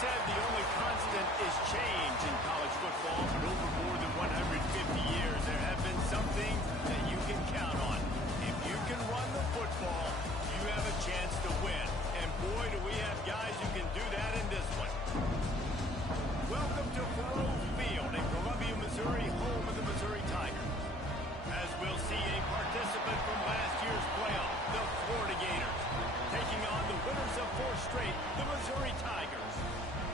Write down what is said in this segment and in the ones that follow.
said, the only constant is change in college football. But over more than 150 years, there have been some things that you can count on. If you can run the football, you have a chance to win. And boy, do we have guys who can do that in this one. Welcome to Faurot Field in Columbia, Missouri, home of the Missouri Tigers. As we'll see a participant from last year's playoff, the Florida Gators, taking on the winners of 4 straight, the Missouri Tigers.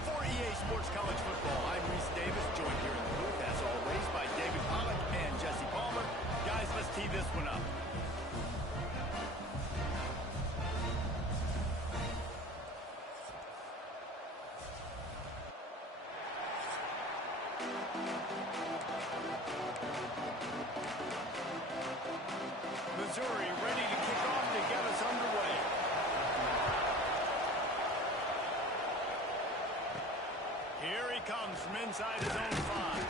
For EA Sports College Football, I'm Reese Davis, joined here in the booth, as always, by David Pollack and Jesse Palmer. Guys, let's tee this one up. Missouri ready to kick off to get us underway. Here he comes from inside his own 5.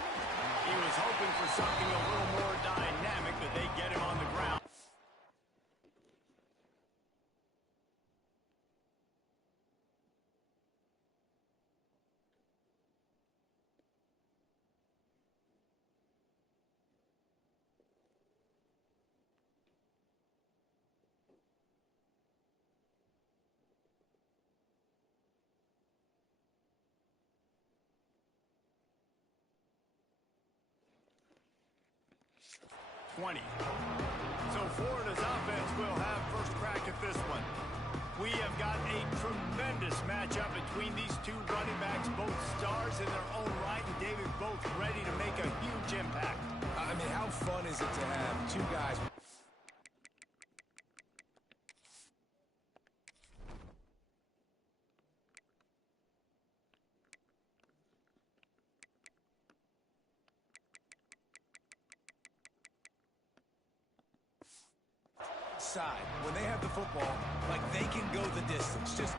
He was hoping for something a little more dynamic, but they get him on the ground. So Florida's offense will have first crack at this one. We have got a tremendous matchup between these two running backs, both stars in their own right, and David, both ready to make a huge impact. I mean, how fun is it to have two guys? side, when they have the football, like they can go the distance. Just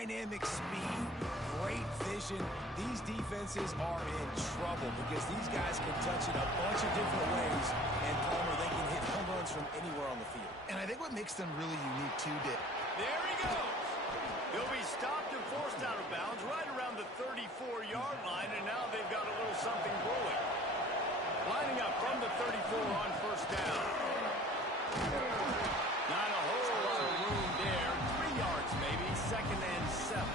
dynamic speed, great vision. These defenses are in trouble because these guys can touch it a bunch of different ways, and Palmer, they can hit home runs from anywhere on the field. And I think what makes them really unique, too, Dick. There he goes. He'll be stopped and forced out of bounds right around the 34-yard line, and now they've got a little something brewing. Lining up from the 34 on first down. Not a whole lot of room there. 3 yards maybe, 2nd and 7.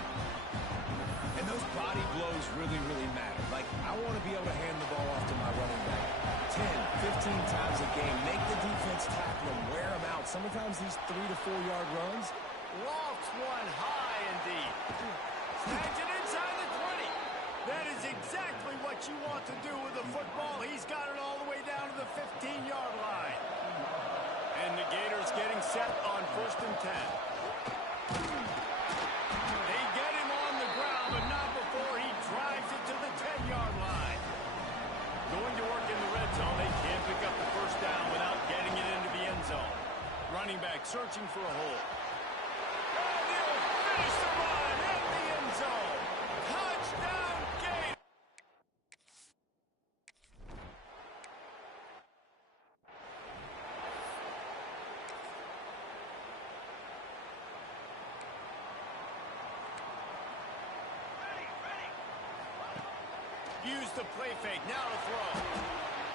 And those body blows really, really matter. Like, I want to be able to hand the ball off to my running back 10, 15 times a game. Make the defense tackle them, wear them out. Sometimes these 3 to 4 yard runs. Lofts one high indeed. Snags it inside the 20. That is exactly what you want to do with the football. He's got it all the way down to the 15-yard line. And the Gators getting set on 1st and 10. They get him on the ground, but not before he drives it to the 10-yard line. Going to work in the red zone. They can't pick up the first down without getting it into the end zone. Running back searching for a hole. And he'll finish the run in the end zone. Touchdown, Gators! Use the play fake, now to throw.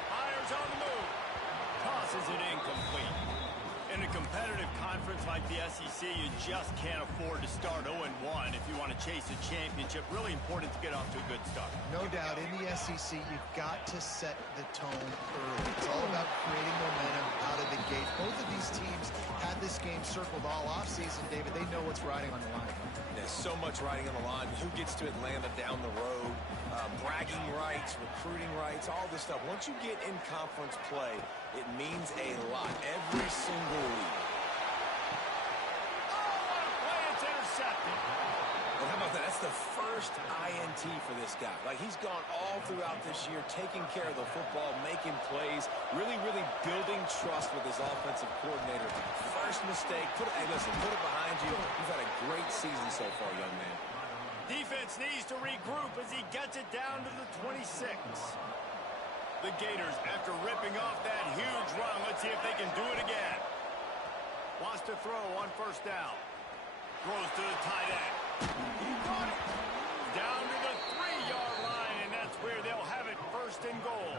Fires on the move. Tosses it incomplete. In a competitive conference like the SEC, you just can't afford to start 0-1 if you want to chase a championship. Really important to get off to a good start. No doubt, in the SEC, you've got to set the tone early. It's all about creating momentum out of the gate. Both of these teams had this game circled all offseason, David. They know what's riding on the line. There's so much riding on the line. Who gets to Atlanta down the road? Bragging rights, recruiting rights, all this stuff. Once you get in conference play, it means a lot. Every single week. Oh, what a play. It's intercepted. And how about that? That's the first INT for this guy. Like, he's gone all throughout this year, taking care of the football, making plays, really, really building trust with his offensive coordinator. First mistake. Hey, listen, put it behind you. You've had a great season so far, young man. Defense needs to regroup as he gets it down to the 26. The Gators, after ripping off that huge run, let's see if they can do it again. Wants to throw on first down. Throws to the tight end. He got it. Down to the 3-yard line, and that's where they'll have it, 1st and goal.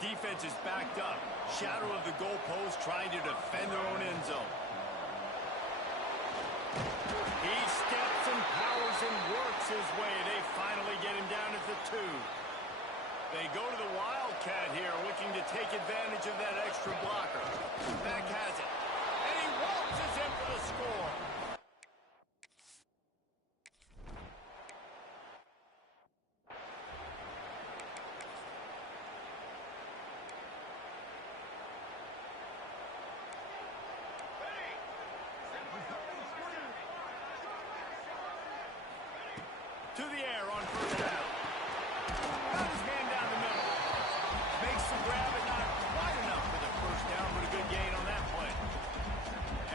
Defense is backed up. Shadow of the goalpost, trying to defend their own end zone. He steps and powers and works his way. They finally get him down at the 2. They go to the Wildcat here, looking to take advantage of that extra blocker. Beck has it. And he waltzes in for the score. To the air on first down. Got his man down the middle. Makes the grab, but not quite enough for the first down, but a good gain on that play.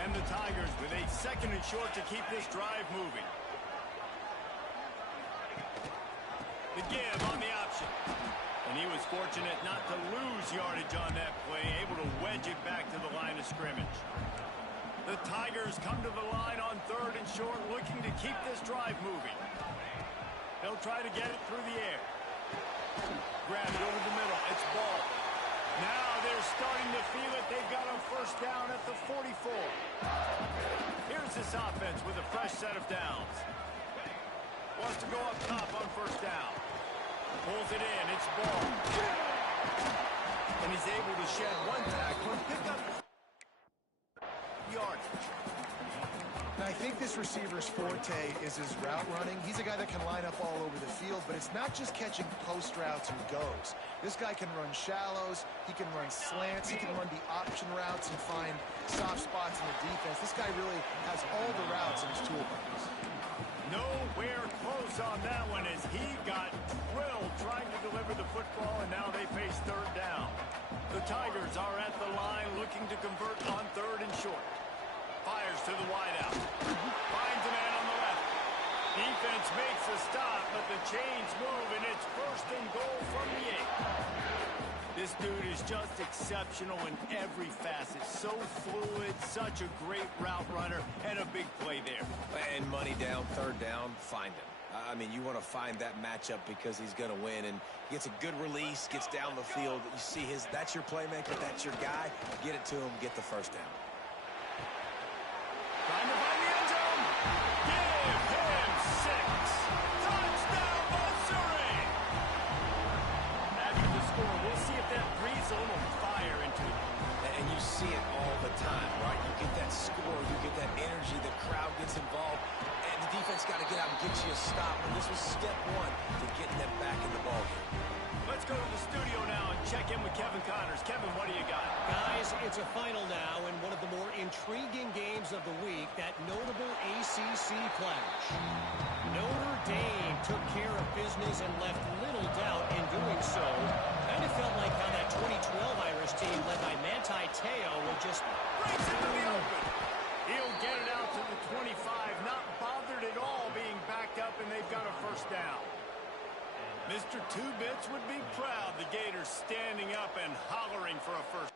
And the Tigers with a 2nd and short to keep this drive moving. The give on the option. And he was fortunate not to lose yardage on that play, able to wedge it back to the line of scrimmage. The Tigers come to the line on 3rd and short, looking to keep this drive moving. They'll try to get it through the air. Grab it over the middle. It's ball. Now they're starting to feel it. They've got a first down at the 44. Here's this offense with a fresh set of downs. Wants to go up top on first down. Pulls it in. It's ball. And he's able to shed one tackle and pick up yardage. And I think this receiver's forte is his route running. He's a guy that can line up all over the field, but it's not just catching post routes and goes. This guy can run shallows, he can run slants, he can run the option routes and find soft spots in the defense. This guy really has all the routes in his toolbox. Nowhere close on that one as he got drilled trying to deliver the football, and now they face 3rd down. The Tigers are at the line looking to convert on 3rd and short. Fires to the wideout. Finds a man on the left. Defense makes a stop, but the chains move, and it's 1st and goal from the 8. This dude is just exceptional in every facet. So fluid, such a great route runner, and a big play there. And money down, 3rd down, find him. I mean, you want to find that matchup because he's going to win, and he gets a good release, gets down the field. You see that's your playmaker, that's your guy. Get it to him, get the first down. Trying to find the end zone. Give him 6. Touchdown, Missouri. After the score, we'll see if that breeze zone will fire into it. And you see it all the time, right? You get that score, you get that energy, the crowd gets involved, and the defense got to get out and get you a stop. And this was step 1 to getting them back in the ballgame. Let's go to the studio now and check in with Kevin Connors. Kevin, what do you got? Guys, it's a final now in one of the more intriguing games of the week, that notable ACC clash. Notre Dame took care of business and left little doubt in doing so. Kind of felt like how that 2012 Irish team led by Manti Te'o will just Breaks into the open. He'll get it out to the 25, not bothered at all being backed up, and they've got a first down. Mr. Two-Bits would be proud. The Gators standing up and hollering for a first.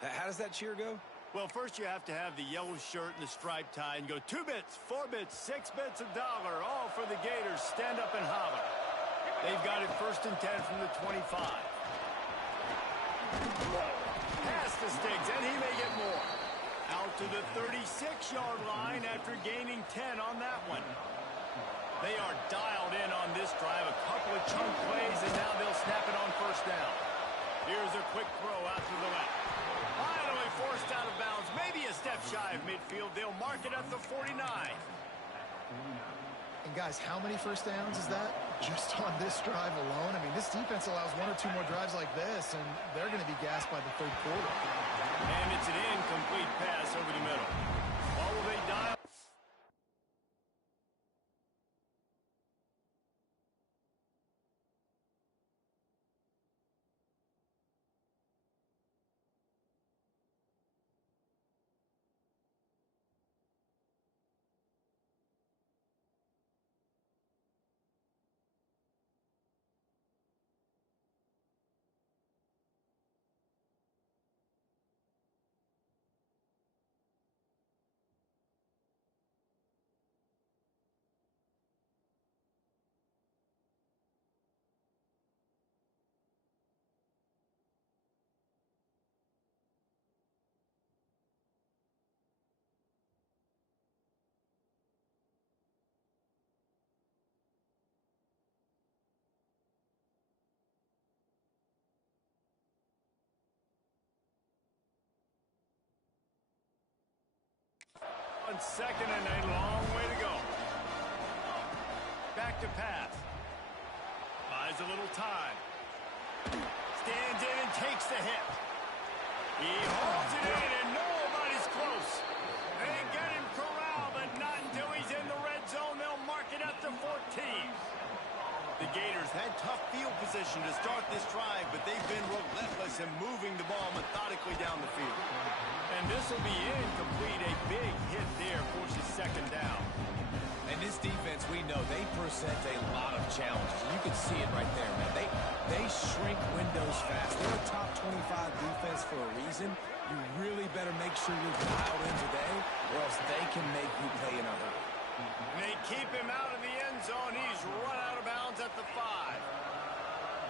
How does that cheer go? Well, first you have to have the yellow shirt and the striped tie and go 2 bits, 4 bits, 6 bits, $1, all for the Gators. Stand up and holler. They've got it 1st and 10 from the 25. Pass to Stiggs, and he may get more. Out to the 36-yard line after gaining 10 on that one. They are dialed in on this drive. A couple of chunk plays, and now they'll snap it on 1st down. Here's a quick throw out to the left. Finally forced out of bounds. Maybe a step shy of midfield. They'll mark it at the 49. And guys, how many 1st downs is that? Just on this drive alone? I mean, this defense allows 1 or 2 more drives like this, and they're going to be gassed by the 3rd quarter. And it's an incomplete pass over the middle. What will they dial? On 2nd and a long way to go. Back to pass. Buys a little time. Stands in and takes the hit. He holds it in and nobody's close. They get him corralled, but not until he's in the red zone. They'll mark it at the 14. The Gators had tough field position to start this drive, but they've been relentless in moving the ball methodically down the field. And this will be incomplete. A big hit there forces 2nd down. And this defense, we know, they present a lot of challenges. You can see it right there, man. They shrink windows fast. They're a top 25 defense for a reason. You really better make sure you're dialed in today, or else they can make you pay in a hurry. And they keep him out of the end zone. He's run out of bounds at the 5.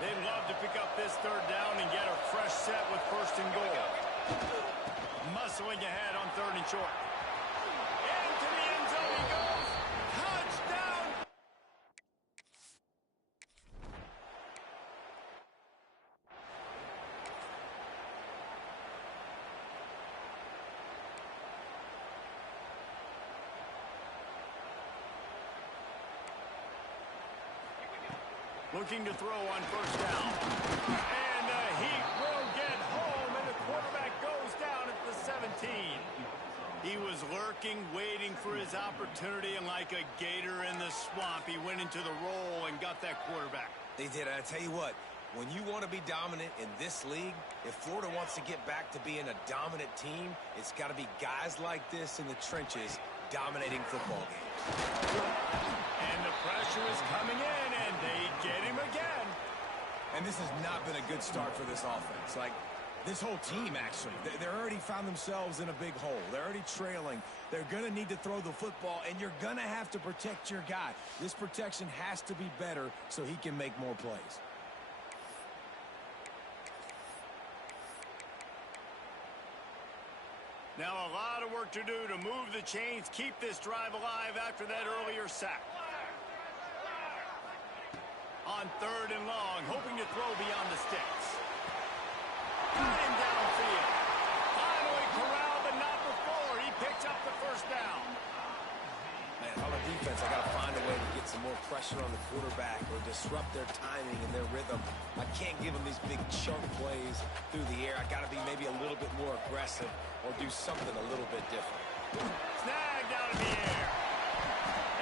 They'd love to pick up this 3rd down and get a fresh set with 1st and goal. Muscling ahead on 3rd and short. Into the end zone he goes. Touchdown! Looking to throw on 1st down. And he will get home, and the quarterback goes down at the 17. He was lurking, waiting for his opportunity, and like a gator in the swamp, he went into the roll and got that quarterback. They did. I tell you what, when you want to be dominant in this league, if Florida wants to get back to being a dominant team, it's got to be guys like this in the trenches dominating football games. And the pressure is coming in, and they get him again. And this has not been a good start for this offense. Like, this whole team, actually, they're already found themselves in a big hole. They're already trailing. They're going to need to throw the football, and you're going to have to protect your guy. This protection has to be better so he can make more plays. Now a lot of work to do to move the chains, keep this drive alive after that earlier sack. On 3rd and long, hoping to throw beyond the sticks. Got him downfield. Finally corralled, but not before. He picks up the 1st down. Man, on the defense, I got to find a way to get some more pressure on the quarterback or disrupt their timing and their rhythm. I can't give them these big chunk plays through the air. I got to be maybe a little bit more aggressive or do something a little bit different. Snagged out of the air.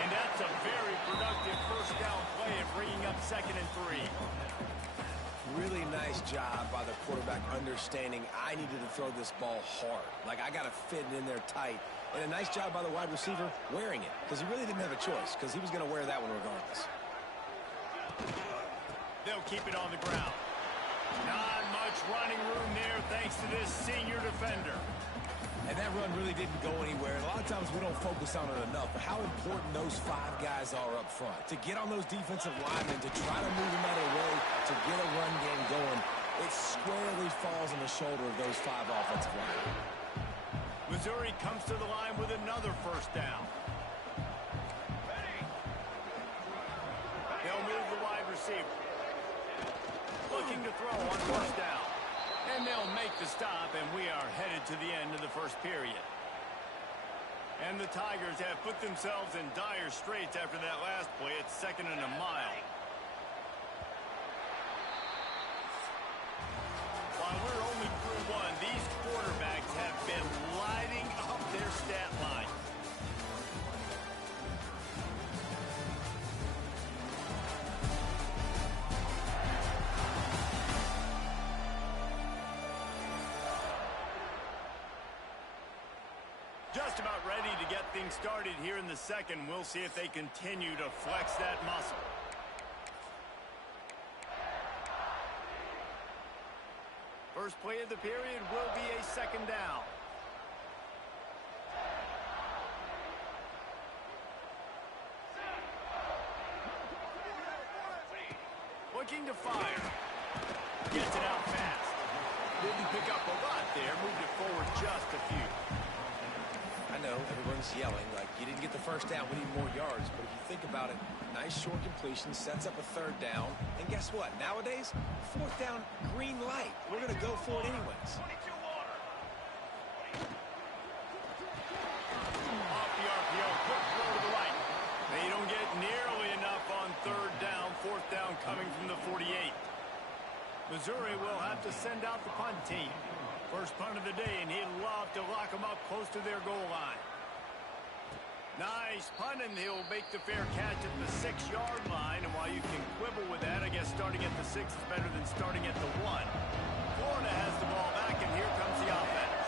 And that's a very productive 1st down play of bringing up 2nd and 3. Really nice job by the quarterback understanding I needed to throw this ball hard. Like, I got to fit it in there tight. And a nice job by the wide receiver wearing it, because he really didn't have a choice, because he was going to wear that one regardless. They'll keep it on the ground. Not much running room there thanks to this senior defender. And that run really didn't go anywhere. And a lot of times we don't focus on it enough, but how important those 5 guys are up front. To get on those defensive linemen, to try to move them out of the way, to get a run game going, it squarely falls on the shoulder of those 5 offensive linemen. Missouri comes to the line with another first down. They'll move the wide receiver. Looking to throw on first down. And they'll make the stop, and we are headed to the end of the first period. And the Tigers have put themselves in dire straits after that last play. It's 2nd and a mile. While we're only through 1, these quarterbacks have been lighting up their stat line. Just about ready to get things started here in the second. We'll see if they continue to flex that muscle. First play of the period will be a 2nd down. Looking to fire. Gets it out fast. Didn't pick up a lot there. Moved it forward just a few. I know everyone's yelling like you didn't get the first down, we need more yards, but if you think about it, nice short completion sets up a 3rd down, and guess what? Nowadays, 4th down, green light. We're going to go for it anyways. Off the RPO, quick throw to the right. They don't get nearly enough on 3rd down. 4th down coming from the 48. Missouri will have to send out the punt team. First punt of the day, and he'd love to lock them up close to their goal line. Nice punt, and he'll make the fair catch at the 6-yard line. And while you can quibble with that, I guess starting at the 6 is better than starting at the 1. Florida has the ball back, and here comes the offense.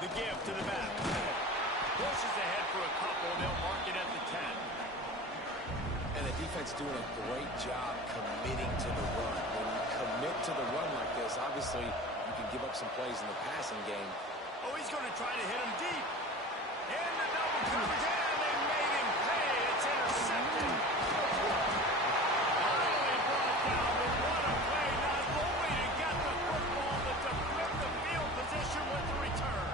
The give to the back. Pushes ahead for a couple. They'll mark it at the 10. And the defense doing a great job committing to the run. When you commit to the run like this, obviously you can give up some plays in the passing game. Oh, he's going to try to hit him deep. And the double coverage, and they made him pay. It's intercepted. Finally brought down, but what a play. Not only to get the football, but to flip the field position with the return.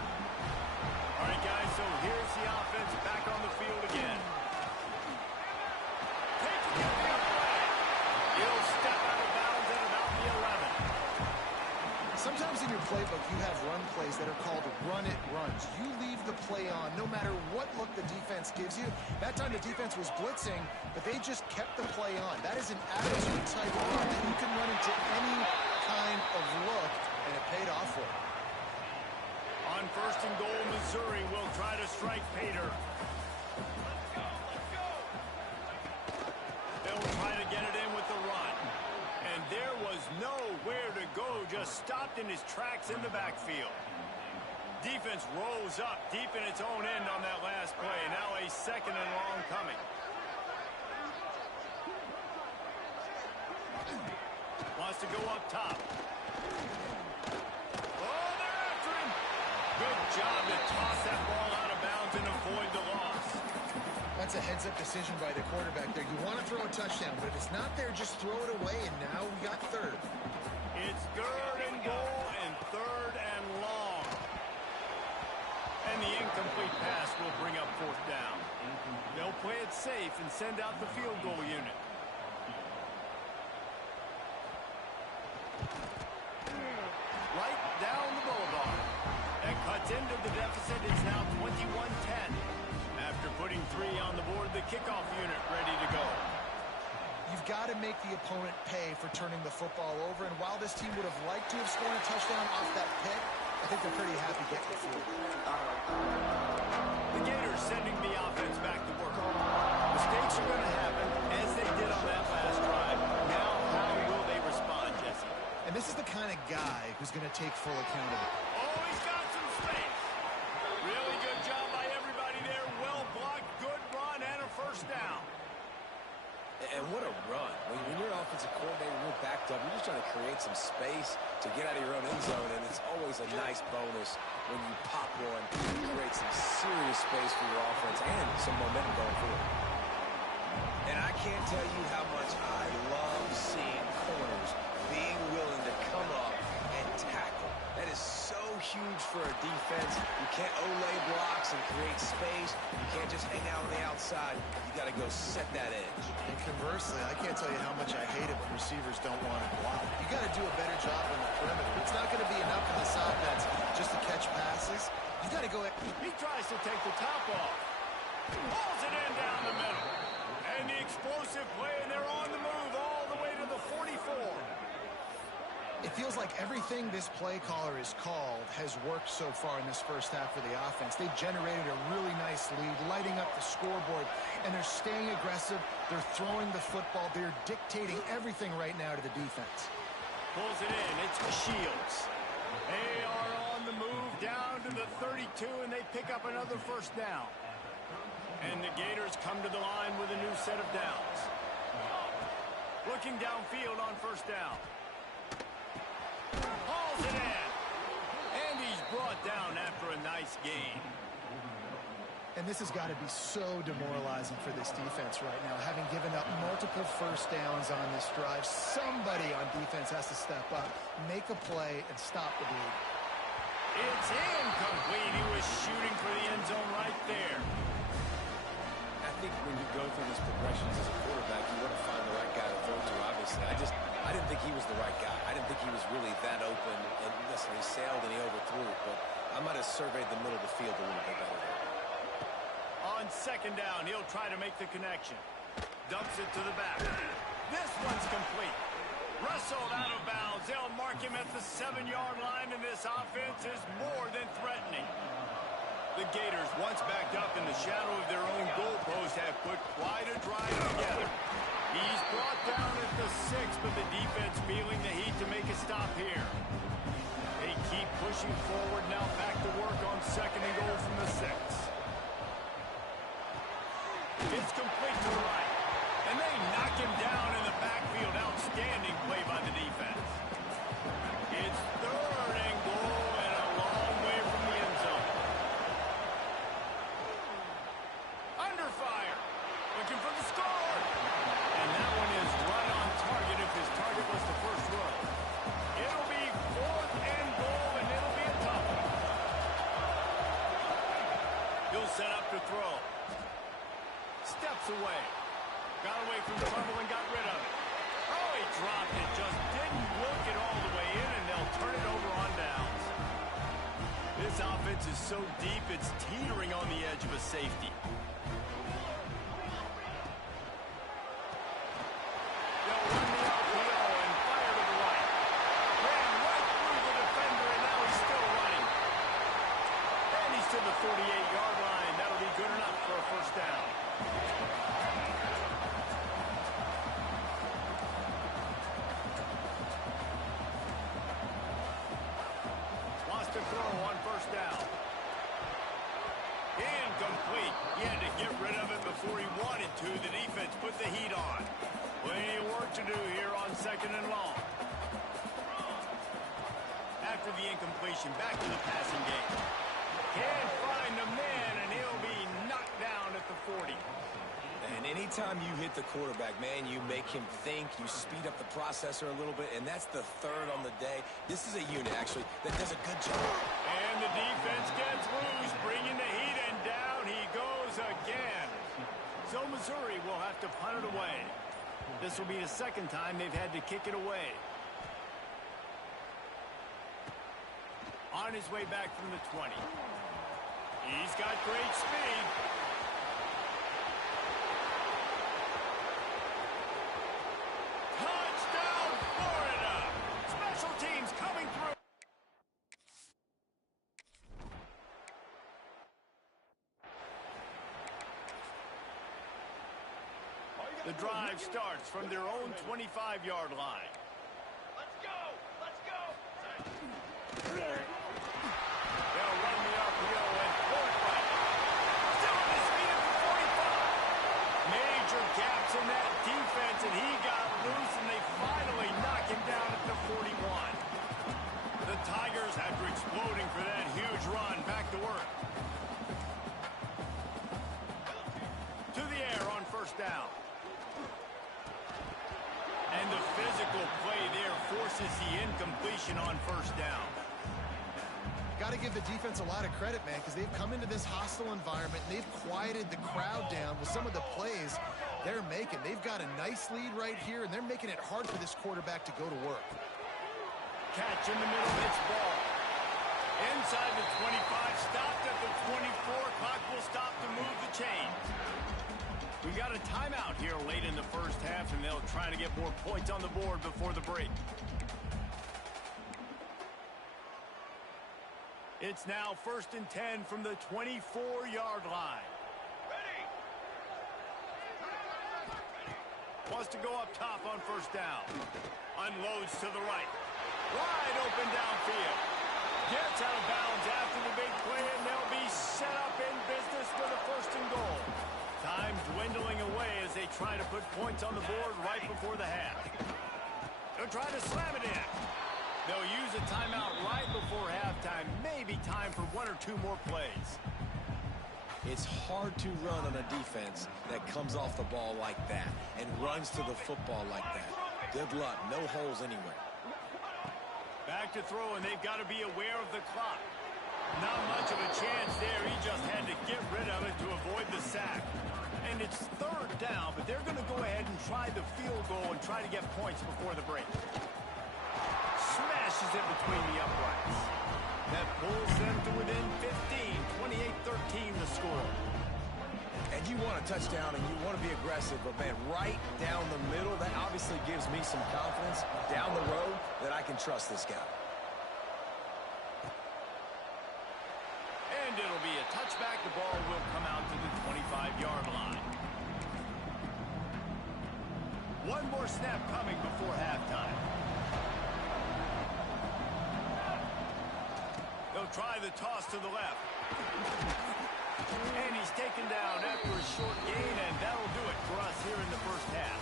All right, guys, so here's the offense back on the field again. Taking it the other way. He'll step out of bounds at about the 11. Sometimes in your playbook, you have run plays that are called run-it runs. You leave the play on no matter what look the defense gives you. That time the defense was blitzing, but they just kept the play on. That is an attitude type run that you can run into any kind of look, and it paid off for them. On 1st and goal, Missouri will try to strike Pater. They'll try to get it in with the run. And there was nowhere to go, just stopped in his tracks in the backfield. Defense rose up deep in its own end on that last play. Now a 2nd and long coming. Wants to go up top. Oh, they're after him. Good job to toss that ball out of bounds and avoid the loss. That's a heads-up decision by the quarterback there. You want to throw a touchdown, but if it's not there, just throw it away, and now we got 3rd. It's 3rd and goal and 3rd and long. And the incomplete pass will bring up 4th down. They'll play it safe and send out the field goal unit. Right down the boulevard. That cuts into the deficit. It's now 21-10. After putting 3 on the board, the kickoff unit ready to go. You've got to make the opponent pay for turning the football over, and while this team would have liked to have scored a touchdown off that pick, I think they're pretty happy getting the field. The Gators sending the offense back to work. Mistakes are going to happen, as they did on that last drive. Now, how will they respond, Jesse? And this is the kind of guy who's going to take full account of it. Oh, he's got some space. Really good job by everybody there. Well blocked, good run, and a first down. And what a run. When you're an offensive coordinator, you're backed up, you're just trying to create some space to get out of your own end zone, and it's always a nice bonus when you pop one and create some serious space for your offense and some momentum going forward. And I can't tell you how much I love seeing corners being willing to come up and tackle. That is so huge for a defense. You can't olay blocks and create space. You can't just hang out on the outside. You got to go set that edge. And conversely, I can't tell you how much I hate it when receivers don't want to block. You got to do a better job on the perimeter. It's not going to be enough in this offense just to catch passes. You got to go. He tries to take the top off. Pulls it in down the middle. And the explosive play, and they're on the move all the way to the 44. It feels like everything this play caller has called has worked so far in this first half for the offense. They've generated a really nice lead, lighting up the scoreboard, and they're staying aggressive. They're throwing the football. They're dictating everything right now to the defense. Pulls it in. It's Shields. They are on the move down to the 32, and they pick up another first down. And the Gators come to the line with a new set of downs. Looking downfield on first down. Hauls it in. And he's brought down after a nice gain. And this has got to be so demoralizing for this defense right now, having given up multiple first downs on this drive. Somebody on defense has to step up, make a play, and stop the bleed. It's incomplete. He was shooting for the end zone right there. I think when you go through these progressions as a quarterback, you want to find the right guy to throw to, obviously. I didn't think he was the right guy. I didn't think he was really that open. And listen, he sailed and he overthrew it, but I might have surveyed the middle of the field a little bit better there. On second down, he'll try to make the connection. Dumps it to the back. This one's complete. Wrestled out of bounds. They'll mark him at the 7-yard line, and this offense is more than threatening. The Gators, once backed up in the shadow of their own goalpost, have put quite a drive together. He's brought down at the 6, but the defense feeling the heat to make a stop here. They keep pushing forward now, back to work on second and goal from the 6. It's complete to the right. And they knock him down in the backfield. Outstanding play by the defense. It's third and goal and a long way from the end zone. Under fire. Looking for the score. And that one is right on target if his target was the first row. It'll be fourth and goal, and it'll be a tough one. He'll set up to throw. Steps away. Got away from trouble and got rid of it. Oh, he dropped it. Just didn't work it all the way in, and they'll turn it over on downs. This offense is so deep, it's teetering on the edge of a safety. They'll run the RPO and fire to the right. Ran right through the defender, and now he's still running. And he's to the 48-yard line. That'll be good enough for a first down. To throw on first down. Incomplete. He had to get rid of it before he wanted to. The defense put the heat on. Plenty of work to do here on second and long. After the incompletion, back to the passing game. Can't find the man, and he'll be knocked down at the 40. And anytime you hit the quarterback, man, you make him think, you speed up the processor a little bit, and that's the third on the day. This is a unit, actually, that does a good job. And the defense gets loose, bringing the heat, and down he goes again. So Missouri will have to punt it away. This will be the second time they've had to kick it away. On his way back from the 20. He's got great speed. Touchdown, Florida! Special teams coming through. The drive starts from their own 25-yard line. Let's go! Let's go! They'll run the RPO and quarterback. Still at the speed of the 45. Major gaps in that defense, and he got loose, and they finally knock him down at the 40. Gators, after exploding for that huge run, back to work. To the air on first down. And the physical play there forces the incompletion on first down. Got to give the defense a lot of credit, man, because they've come into this hostile environment and they've quieted the crowd down with some of the plays they're making. They've got a nice lead right here, and they're making it hard for this quarterback to go to work. Catch in the middle, it's ball. Inside the 25, stopped at the 24. Clock will stop to move the chains. We got a timeout here late in the first half, and they'll try to get more points on the board before the break. It's now 1st and 10 from the 24-yard line. Ready. Wants to go up top on first down. Unloads to the right. Wide open downfield. Gets out of bounds after the big play, and they'll be set up in business for the 1st and goal. Time dwindling away as they try to put points on the board right before the half. They'll try to slam it in. They'll use a timeout right before halftime. Maybe time for 1 or 2 more plays. It's hard to run on a defense that comes off the ball like that and runs to the football like that. Good luck. No holes anywhere. Back to throw, and they've got to be aware of the clock. Not much of a chance there. He just had to get rid of it to avoid the sack. And it's 3rd down, but they're going to go ahead and try the field goal and try to get points before the break. Smashes it between the uprights. That pulls them to within 15, 28-13 the score. And you want a touchdown and you want to be aggressive, but man, right down the middle, that obviously gives me some confidence down the road that I can trust this guy. And it'll be a touchback. The ball will come out to the 25-yard line. One more snap coming before halftime. They'll try the toss to the left. And he's taken down after a short gain, and that'll do it for us here in the first half.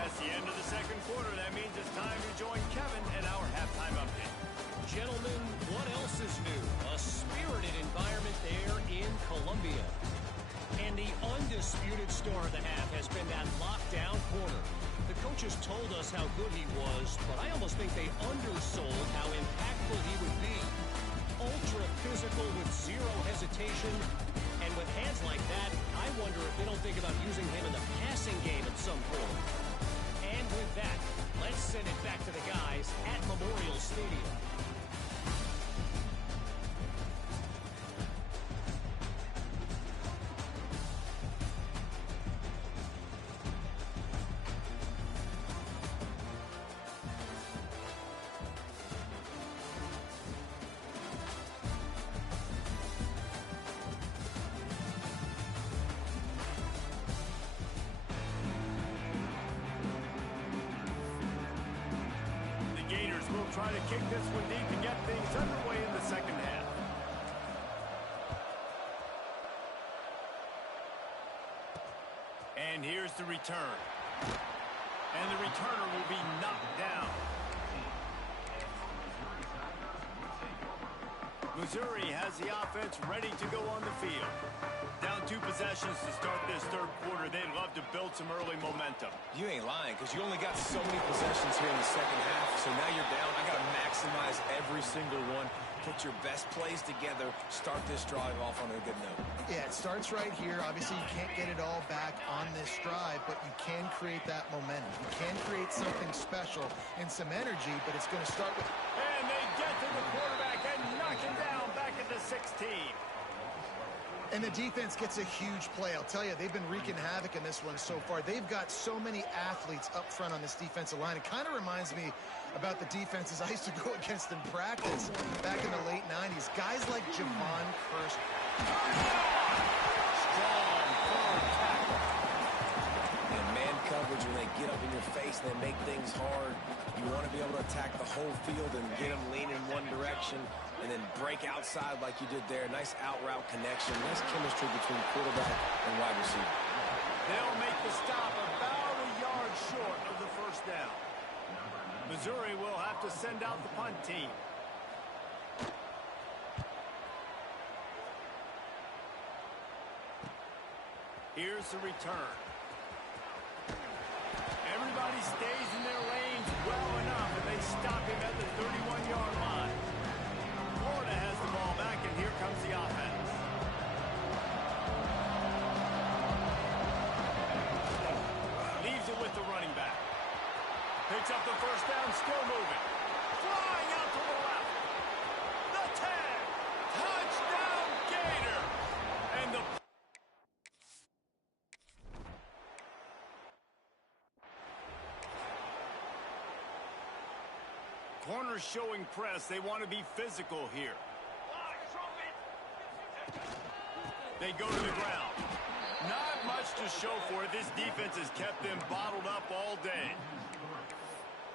That's the end of the second quarter. That means it's time to join Kevin at our halftime update. Gentlemen, what else is new? A spirited environment there in Columbia. And the undisputed star of the half has been that lockdown corner. The coaches told us how good he was, but I almost think they undersold how impactful he would be. Ultra physical with zero hesitation. And with hands like that, I wonder if they don't think about using him in the passing game at some point. And with that, let's send it back to the guys at Memorial Stadium. Will try to kick this one deep to get things underway in the second half. And here's the return. And the returner will be knocked down. Missouri has the offense ready to go on the field. Down 2 possessions to start this third quarter. They'd love to build some early momentum. You ain't lying, because you only got so many possessions here in the second half, so now you're down. I got to maximize every single one. Put your best plays together. Start this drive off on a good note. Yeah, it starts right here. Obviously, you can't get it all back on this drive, but you can create that momentum. You can create something special and some energy, but it's going to start with... And they get to the quarterback and knock him down back at the 16. And the defense gets a huge play. I'll tell you, they've been wreaking havoc in this one so far. They've got so many athletes up front on this defensive line. It kind of reminds me about the defenses I used to go against in practice back in the late 90s. Guys like Javon Curse. Strong, firm tackle. And man coverage, when they get up in your face and they make things hard, you want to be able to attack the whole field and get them leaning in one direction and then break outside like you did there. Nice out route connection. Nice chemistry between quarterback and wide receiver. They'll make the stop about a yard short of the first down. Missouri will have to send out the punt team. Here's the return. Everybody stays in their lanes well enough, and they stop him at the 31-yard line. Florida has the ball back, and here comes the offense. Leaves it with the running back. Picks up the first down, still moving. Flying out to the left. The 10. Touchdown, Gator. And the corners showing press. They want to be physical here. They go to the ground. Not much to show for it. This defense has kept them bottled up all day.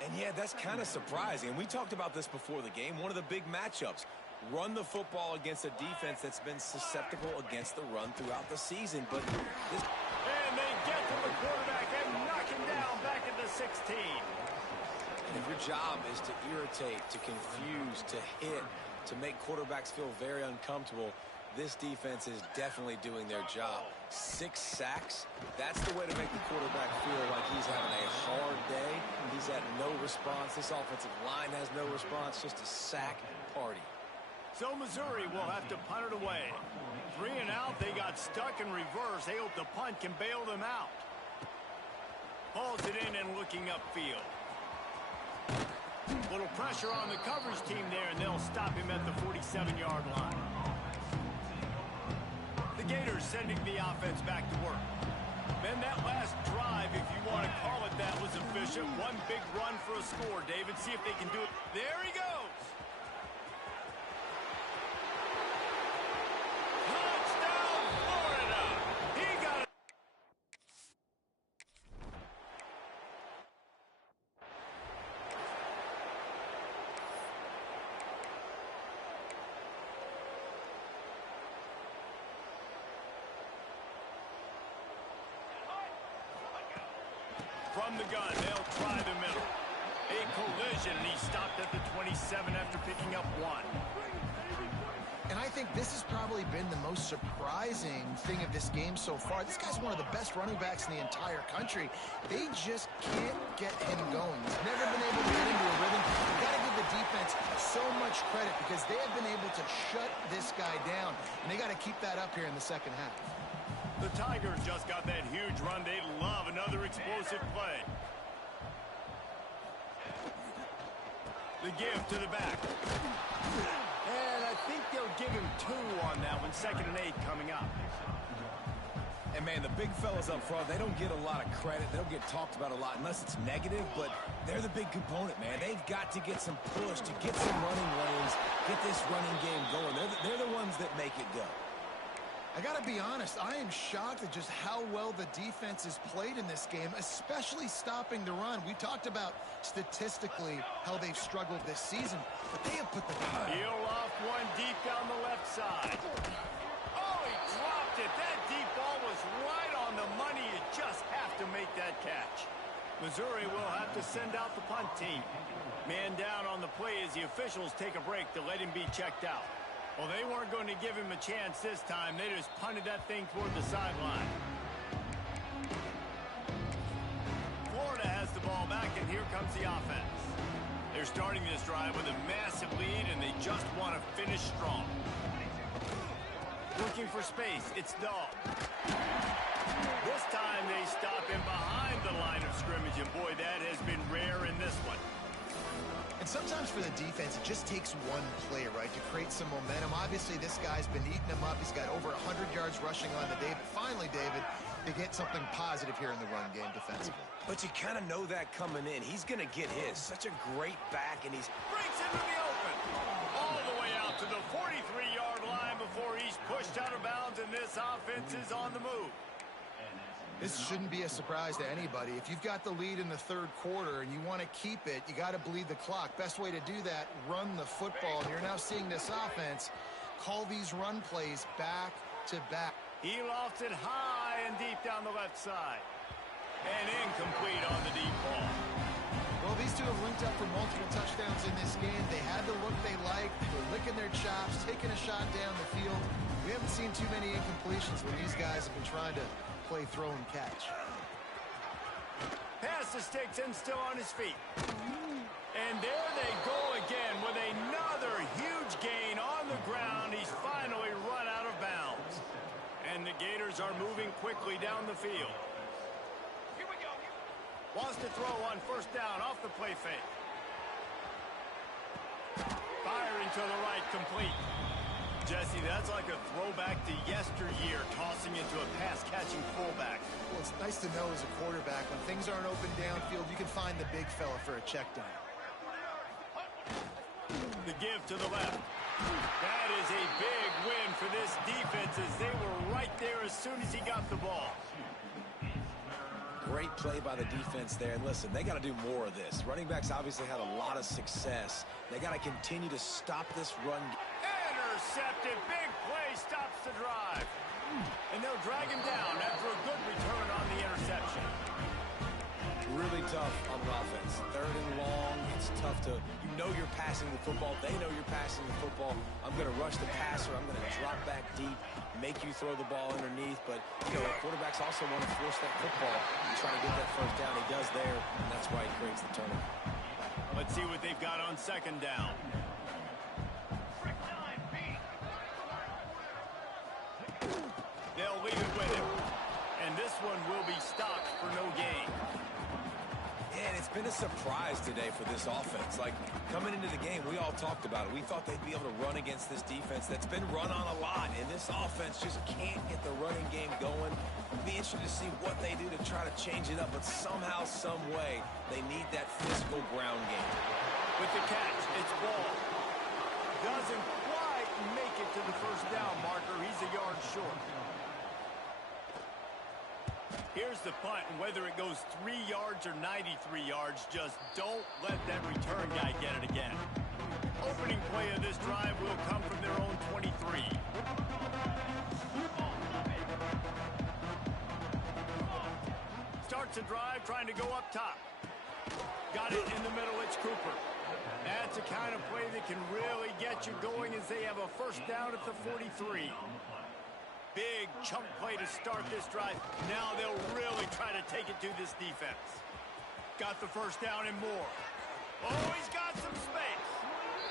And yeah, that's kind of surprising. And we talked about this before the game. One of the big matchups. Run the football against a defense that's been susceptible against the run throughout the season. But this... And they get to the quarterback and knock him down back at the 16. And if your job is to irritate, to confuse, to hit, to make quarterbacks feel very uncomfortable, this defense is definitely doing their job. 6 sacks, that's the way to make the quarterback feel like he's having a hard day. He's at no response. This offensive line has no response, just a sack party. So Missouri will have to punt it away. 3 and out, they got stuck in reverse. They hope the punt can bail them out. Hauls it in and looking upfield. Little pressure on the coverage team there, and they'll stop him at the 47-yard line. The Gators sending the offense back to work. Then that last drive, if you want to call it that, was efficient. One big run for a score, David. See if they can do it. There he goes. Touchdown, Florida. He got it. From the gun, they'll try the middle. A collision, and he stopped at the 27 after picking up 1. And I think this has probably been the most surprising thing of this game so far. This guy's one of the best running backs in the entire country. They just can't get him going. He's never been able to get into a rhythm. You've got to give the defense so much credit because they have been able to shut this guy down. And they got to keep that up here in the second half. The Tigers just got that huge run. They love another explosive play. The give to the back. And I think they'll give him 2 on that one. 2nd and 8 coming up. And, man, the big fellas up front, they don't get a lot of credit. They don't get talked about a lot unless it's negative, but they're the big component, man. They've got to get some push, to get some running lanes, get this running game going. They're the ones that make it go. I got to be honest, I am shocked at just how well the defense has played in this game, especially stopping the run. We talked about statistically how they've struggled this season, but they have put the... He'll off one deep down the left side. Oh, he dropped it. That deep ball was right on the money. You just have to make that catch. Missouri will have to send out the punt team. Man down on the play as the officials take a break to let him be checked out. Well, they weren't going to give him a chance this time. They just punted that thing toward the sideline. Florida has the ball back, and here comes the offense. They're starting this drive with a massive lead, and they just want to finish strong. Looking for space. It's Dahl. This time they stop him behind the line of scrimmage, and boy, that has been rare in this one. And sometimes for the defense, it just takes one play, right, to create some momentum. Obviously, this guy's been eating them up. He's got over 100 yards rushing on the day. But finally, David, they get something positive here in the run game defensively. But you kind of know that coming in. He's going to get his. Such a great back, and he's... breaks into the open. All the way out to the 43-yard line before he's pushed out of bounds, and this offense is on the move. This shouldn't be a surprise to anybody. If you've got the lead in the third quarter and you want to keep it, you got to bleed the clock. Best way to do that, run the football. And you're now seeing this offense call these run plays back to back. He lofts it high and deep down the left side. And incomplete on the deep ball. Well, these two have linked up for multiple touchdowns in this game. They had the look they liked. They're licking their chops, taking a shot down the field. We haven't seen too many incompletions when these guys have been trying to play throw and catch. Pass the sticks and still on his feet. And there they go again with another huge gain on the ground. He's finally run out of bounds. And the Gators are moving quickly down the field. Here we go. Wants to throw on first down off the play fake. Firing to the right, complete. Jesse, that's like a throwback to yesteryear, tossing into a pass-catching fullback. Well, it's nice to know as a quarterback, when things aren't open downfield, you can find the big fella for a check down. The give to the left. That is a big win for this defense as they were right there as soon as he got the ball. Great play by the defense there. And listen, they got to do more of this. Running backs obviously had a lot of success. They got to continue to stop this run. Intercepted. Big play stops the drive. And they'll drag him down after a good return on the interception. Really tough on the offense. Third and long. It's tough to, you know you're passing the football. They know you're passing the football. I'm going to rush the passer. I'm going to drop back deep, make you throw the ball underneath. But, you know, quarterbacks also want to force that football and try to get that first down. He does there, and that's why he creates the turnover. Let's see what they've got on second down. They'll leave it with him. And this one will be stopped for no gain. And it's been a surprise today for this offense. Like, coming into the game, we all talked about it. We thought they'd be able to run against this defense that's been run on a lot. And this offense just can't get the running game going. It'll be interesting to see what they do to try to change it up. But somehow, some way, they need that physical ground game. With the catch, it's Ball. Doesn't quite make it to the first down marker. He's a yard short. Here's the punt, and whether it goes 3 yards or 93 yards, just don't let that return guy get it again. Opening play of this drive will come from their own 23. Starts a drive trying to go up top. Got it in the middle, it's Cooper. That's a kind of play that can really get you going as they have a first down at the 43. Big chunk play to start this drive. Now they'll really try to take it to this defense. Got the first down and more. Oh, he's got some space.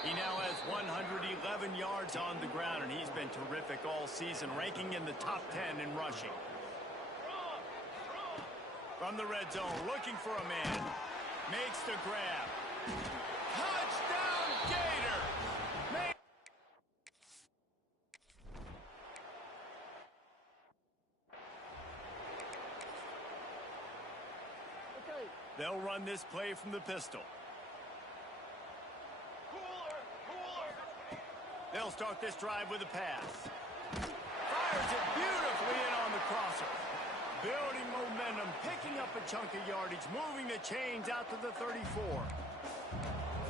He now has 111 yards on the ground, and he's been terrific all season, ranking in the top 10 in rushing. From the red zone, looking for a man. Makes the grab. Touchdown, Gator! They'll run this play from the pistol. They'll start this drive with a pass. Fires it beautifully in on the crosser. Building momentum, picking up a chunk of yardage, moving the chains out to the 34.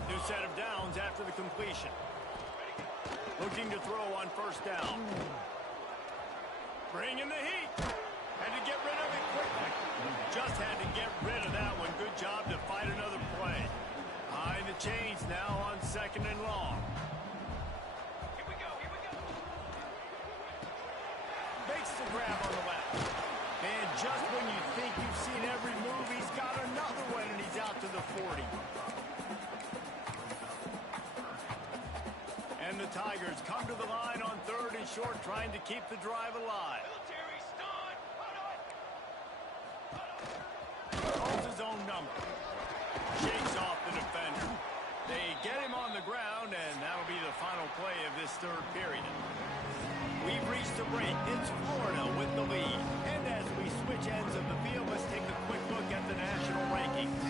New set of downs after the completion. Looking to throw on first down. Bringing the heat. Had to get rid of it quickly. Just had to get rid of that one. Good job to fight another play. High the chains now on second and long. Here we go. Makes the grab on the left. And just when you think you've seen every move, he's got another one, and he's out to the 40. And the Tigers come to the line on third and short, trying to keep the drive alive. Military stun. Calls his own number. Shakes off the defender. They get him on the ground, and that'll be the final play of this third period. We've reached the break. It's Florida with the lead. And as we switch ends of the field, let's take a quick look at the national rankings.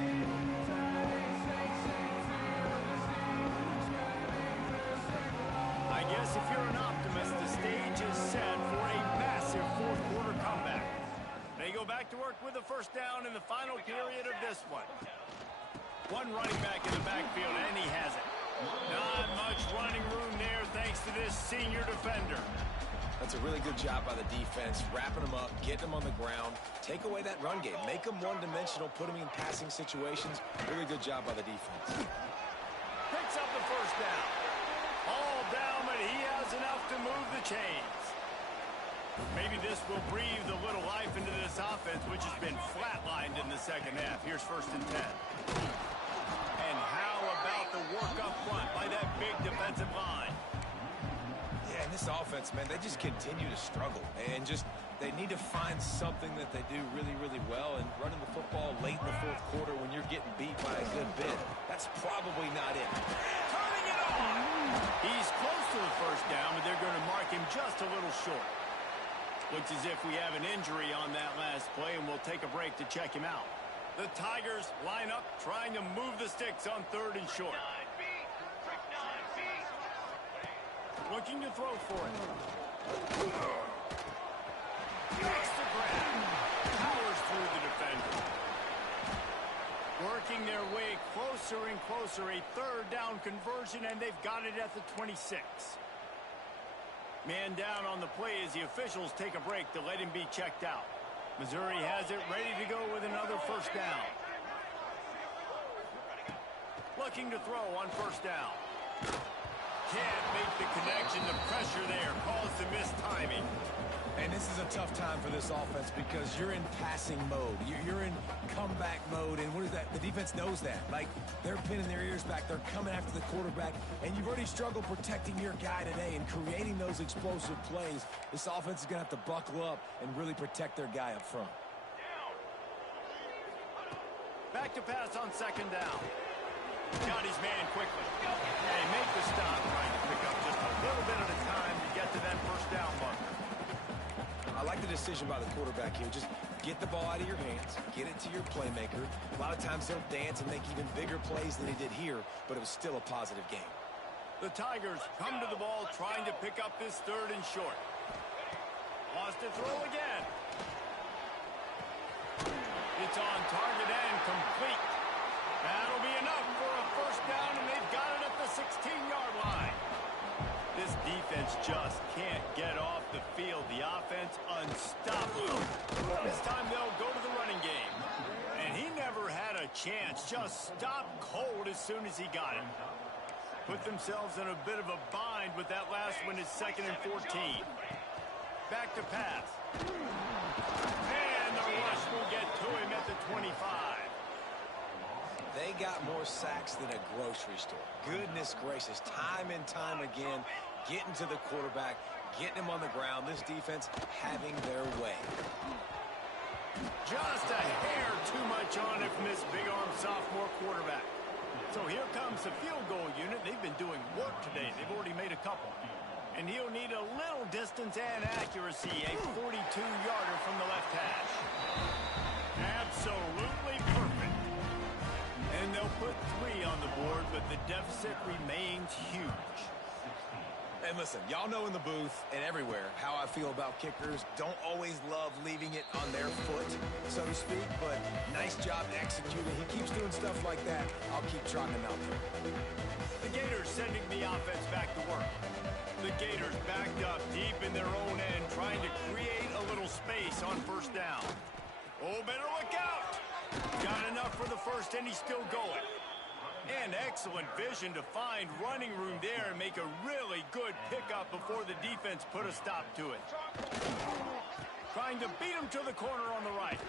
I guess if you're an optimist, the stage is set for a massive fourth quarter comeback. They go back to work with a first down in the final period of this one. One running back in the backfield, and he has it. Not much running room there thanks to this senior defender. That's a really good job by the defense, wrapping them up, getting them on the ground, take away that run game, make them one-dimensional, put them in passing situations. Really good job by the defense. Picks up the first down. All down, but he has enough to move the chains. Maybe this will breathe a little life into this offense, which has been flatlined in the second half. Here's 1st and 10. And how about the work up front by that big defensive line? Yeah, and this offense, man, they just continue to struggle. And they need to find something that they do really, really well. And running the football late in the 4th quarter when you're getting beat by a good bit, that's probably not it. Turning it on! He's close to the 1st down, but they're going to mark him just a little short. Looks as if we have an injury on that last play, and we'll take a break to check him out. The Tigers line up, trying to move the sticks on 3rd and short. Looking to throw for it. Makes the grab. Powers through the defender. Working their way closer and closer. A 3rd down conversion, and they've got it at the 26. Man down on the play as the officials take a break to let him be checked out. Missouri has it ready to go with another 1st down. Looking to throw on 1st down. Can't make the connection. The pressure there caused the missed timing. And this is a tough time for this offense because you're in passing mode. You're in comeback mode, and what is that? The defense knows that. Like, they're pinning their ears back. They're coming after the quarterback, and you've already struggled protecting your guy today and creating those explosive plays. This offense is going to have to buckle up and really protect their guy up front. Back to pass on 2nd down. Got his man quickly. They make the stop, trying to pick up just a little bit at a time to get to that 1st down marker. I like the decision by the quarterback here. Just get the ball out of your hands, get it to your playmaker. A lot of times he'll dance and make even bigger plays than he did here, but it was still a positive game. The Tigers come to the ball trying to pick up this 3rd and short. Lost to throw again. It's on target and complete. That'll be enough for a 1st down, and they've got it at the 16-yard line. This defense just can't get off the field. The offense unstoppable. This time they'll go to the running game. And he never had a chance. Just stopped cold as soon as he got it. Put themselves in a bit of a bind with that last one is 2nd and 14. Back to pass. And the rush will get to him at the 25. They got more sacks than a grocery store. Goodness gracious, time and time again, getting to the quarterback, getting him on the ground. This defense having their way. Just a hair too much on it from this big-arm sophomore quarterback. So here comes the field goal unit. They've been doing work today. They've already made a couple. And he'll need a little distance and accuracy, a 42-yarder from the left hash. Absolutely perfect. And they'll put 3 on the board, but the deficit remains huge. And listen, y'all know in the booth and everywhere how I feel about kickers. Don't always love leaving it on their foot, so to speak, but nice job executing. He keeps doing stuff like that. I'll keep trotting him out there. The Gators sending the offense back to work. The Gators backed up deep in their own end, trying to create a little space on 1st down. Oh, better look out! Got enough for the 1st, and he's still going. And excellent vision to find running room there and make a really good pickup before the defense put a stop to it. Trying to beat him to the corner on the right.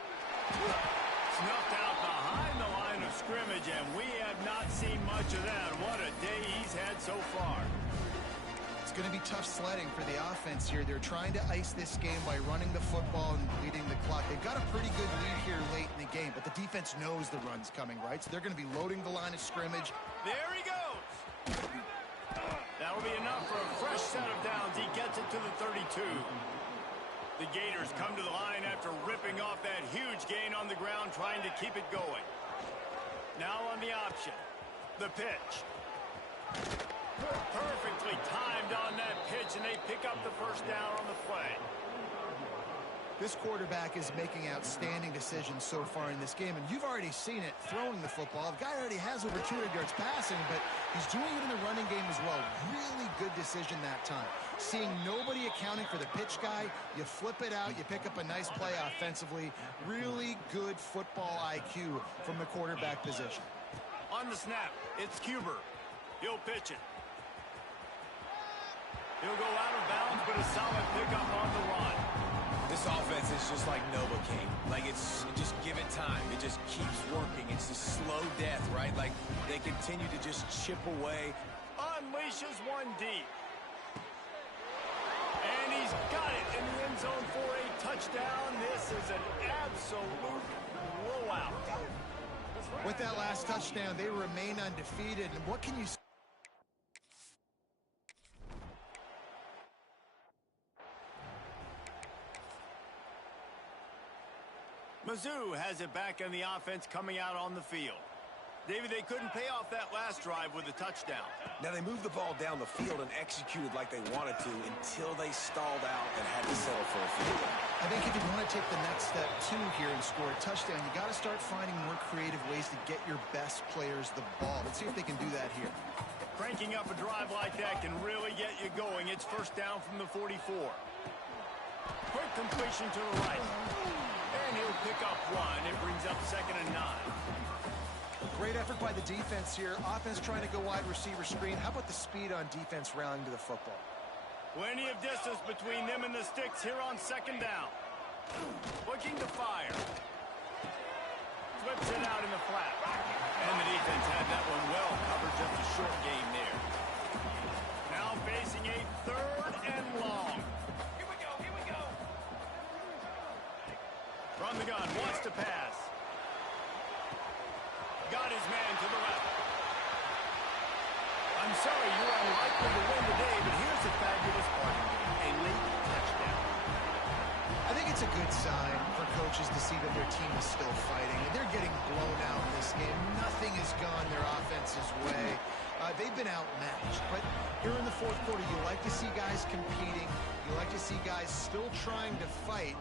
Snuffed out behind the line of scrimmage, and we have not seen much of that. What a day he's had so far. It's going to be tough sledding for the offense here. They're trying to ice this game by running the football and bleeding the clock. They've got a pretty good lead here late in the game, but the defense knows the run's coming, right? So they're going to be loading the line of scrimmage. There he goes. That'll be enough for a fresh set of downs. He gets it to the 32. The Gators come to the line after ripping off that huge gain on the ground, trying to keep it going. Now on the option. The pitch. Perfectly timed on that pitch, and they pick up the 1st down on the play. This quarterback is making outstanding decisions so far in this game, and you've already seen it throwing the football. The guy already has over 200 yards passing, but he's doing it in the running game as well. Really good decision that time. Seeing nobody accounting for the pitch guy, you flip it out, you pick up a nice play offensively. Really good football IQ from the quarterback position. On the snap, it's Huber. He'll pitch it. He'll go out of bounds, but a solid pickup on the run. This offense is just like Novocaine. Like, just give it time. It just keeps working. It's just slow death, right? Like, they continue to just chip away. Unleashes one deep. And he's got it in the end zone for a touchdown. This is an absolute blowout. With that last touchdown, they remain undefeated. And what can you say? Mizzou has it back in the offense coming out on the field. David, they couldn't pay off that last drive with a touchdown. Now, they moved the ball down the field and executed like they wanted to until they stalled out and had to settle for a field goal. I think if you want to take the next step, too, here and score a touchdown, you got to start finding more creative ways to get your best players the ball. Let's see if they can do that here. Cranking up a drive like that can really get you going. It's first down from the 44. Quick completion to the right. And he'll pick up one. It brings up 2nd and 9. Great effort by the defense here. Offense trying to go wide receiver screen. How about the speed on defense rounding to the football? Plenty of distance between them and the sticks here on 2nd down. Looking to fire. Flips it out in the flat. And the defense had that one well covered. Just a short gain there. Now facing a 3rd and long. Here we go, here we go. From the gun, wants to pass. Got his man to the left. I'm sorry, you're unlikely to win today, but here's a fabulous part. A late touchdown. I think it's a good sign for coaches to see that their team is still fighting. They're getting blown out in this game. Nothing has gone their offense's way. They've been outmatched. But here in the 4th quarter, you like to see guys competing. You like to see guys still trying to fight.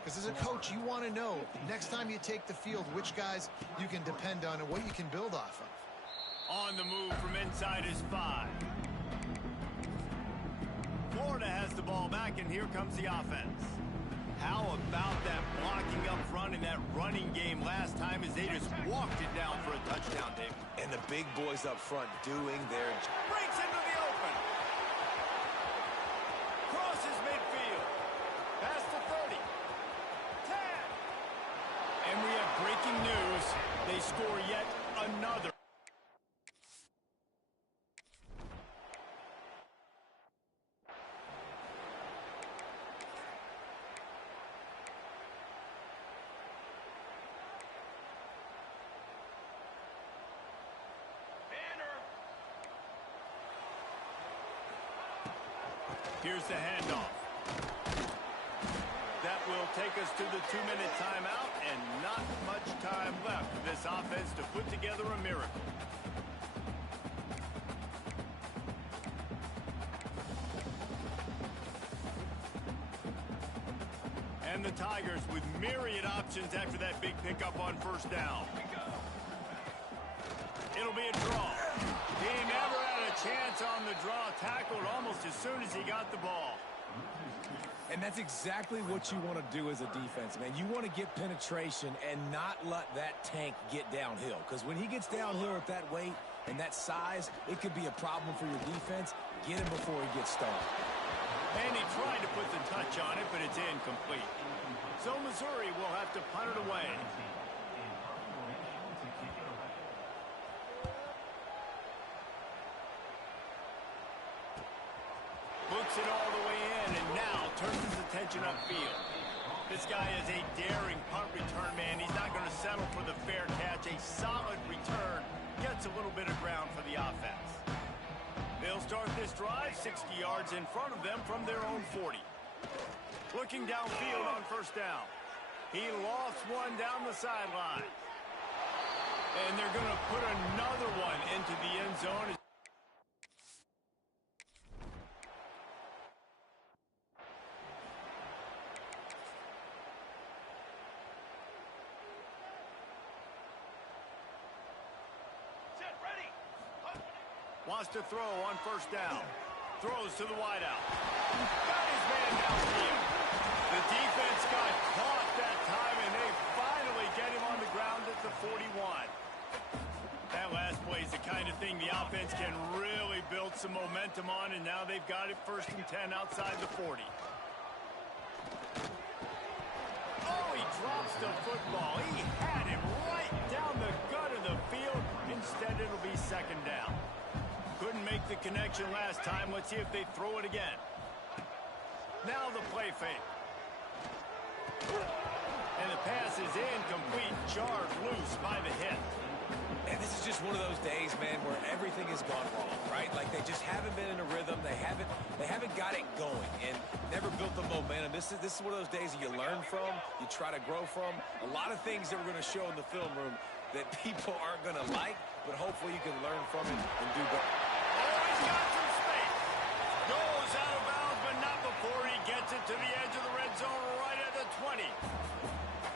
Because as a coach, you want to know, next time you take the field, which guys you can depend on and what you can build off of. On the move from inside his 5. Florida has the ball back, and here comes the offense. How about that blocking up front in that running game last time as they just walked it down for a touchdown, Dave? And the big boys up front doing their job. Breaks into the open. Crosses midfield. Past the 30. 10. And we have breaking news. They score yet another. Here's the handoff. That will take us to the 2-minute timeout, and not much time left for this offense to put together a miracle. And the Tigers with myriad options after that big pickup on 1st down. It'll be a draw. He never had a chance on the draw. Tackled almost as soon as he got the ball. And that's exactly what you want to do as a defense, man. You want to get penetration and not let that tank get downhill. Because when he gets downhill at that weight and that size, it could be a problem for your defense. Get him before he gets started. And he tried to put the touch on it, but it's incomplete. So Missouri will have to punt it away. Books it all the way in, and now turns his attention upfield. This guy is a daring punt return man. He's not going to settle for the fair catch. A solid return gets a little bit of ground for the offense. They'll start this drive 60 yards in front of them from their own 40. Looking downfield on 1st down. He lost one down the sideline. And they're going to put another one into the end zone. Wants to throw on 1st down. Throws to the wideout. Got his man downfield. The defense got caught that time, and they finally get him on the ground at the 41. That last play is the kind of thing the offense can really build some momentum on, and now they've got it 1st and 10 outside the 40. drops the football. He had him right down the gut of the field. Instead, it'll be second down. Couldn't make the connection last time. Let's see if they throw it again. Now the play fake. And the pass is incomplete. Jarred loose by the hit. And this is just one of those days, man, where everything has gone wrong, right? Like they just haven't been in a rhythm. They haven't got it going and never built the momentum. This is one of those days that you learn from, you try to grow from. A lot of things that we're going to show in the film room that people aren't going to like, but hopefully you can learn from it and do better. Oh, he's got some space. Goes out of bounds, but not before he gets it to the edge of the red zone right at the 20.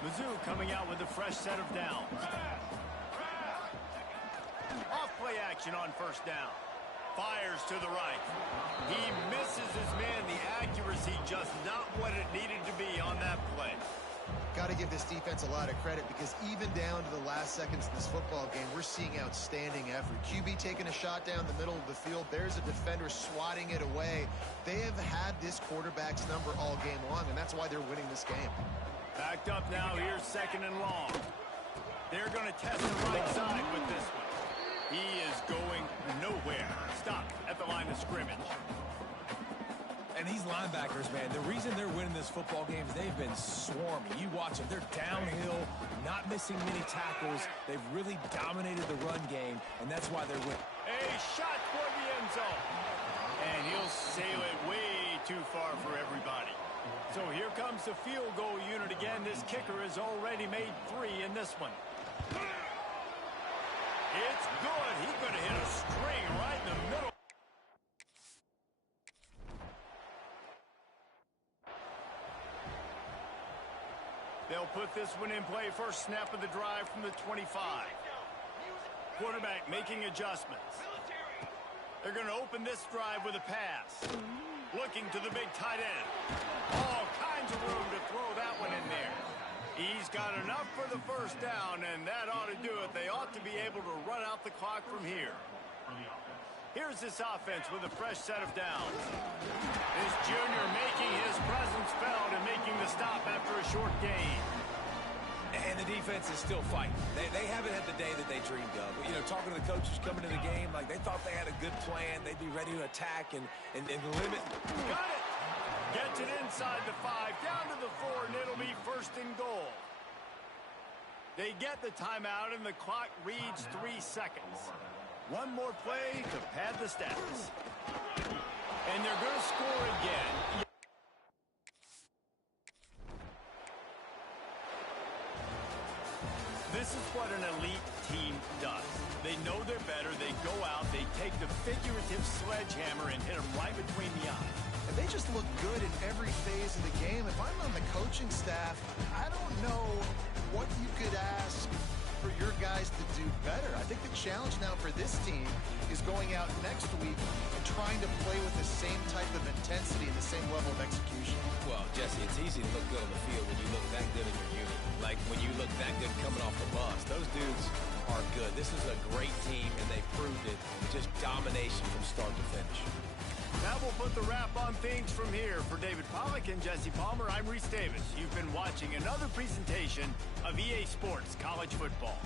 Mizzou coming out with a fresh set of downs. Off-play action on first down. Fires to the right. He misses his man. The accuracy just not what it needed to be on that play. Got to give this defense a lot of credit because even down to the last seconds of this football game, we're seeing outstanding effort. QB taking a shot down the middle of the field. There's a defender swatting it away. They have had this quarterback's number all game long, and that's why they're winning this game. Backed up now. Here's second and long. They're going to test the right side with this one. He is going nowhere. Stop at the line of scrimmage. And these linebackers, man, the reason they're winning this football game is they've been swarming. You watch them. They're downhill, not missing many tackles. They've really dominated the run game, and that's why they're winning. A shot toward the end zone. And he'll sail it way too far for everybody. So here comes the field goal unit again. This kicker has already made 3 in this one. It's good. He's going to hit a string right in the middle. They'll put this one in play. First snap of the drive from the 25. Quarterback making adjustments. They're going to open this drive with a pass. Looking to the big tight end. All kinds of room to throw that one in there. He's got enough for the first down, and that ought to do it. They ought to be able to run out the clock from here. Here's this offense with a fresh set of downs. This junior making his presence felt and making the stop after a short gain. And the defense is still fighting. They haven't had the day that they dreamed of. You know, talking to the coaches coming to the game, like they thought they had a good plan. They'd be ready to attack and limit. Got it. Gets it inside the 5, down to the 4, and it'll be first and goal. They get the timeout, and the clock reads 3 seconds. One more play to pad the stats. And they're going to score again. This is what an elite team does. They know they're better. They go out. They take the figurative sledgehammer and hit them right between the eyes. And they just look good in every phase of the game. If I'm on the coaching staff, I don't know what you could ask for your guys to do better. I think the challenge now for this team is going out next week and trying to play with the same type of intensity and the same level of execution. Well, Jesse, it's easy to look good on the field when you look that good in your unit. Like when you look that good coming off the bus. Those dudes are good. This is a great team, and they proved it. Just domination from start to finish. That will put the wrap on things from here. For David Pollack and Jesse Palmer, I'm Reese Davis. You've been watching another presentation of EA Sports College Football.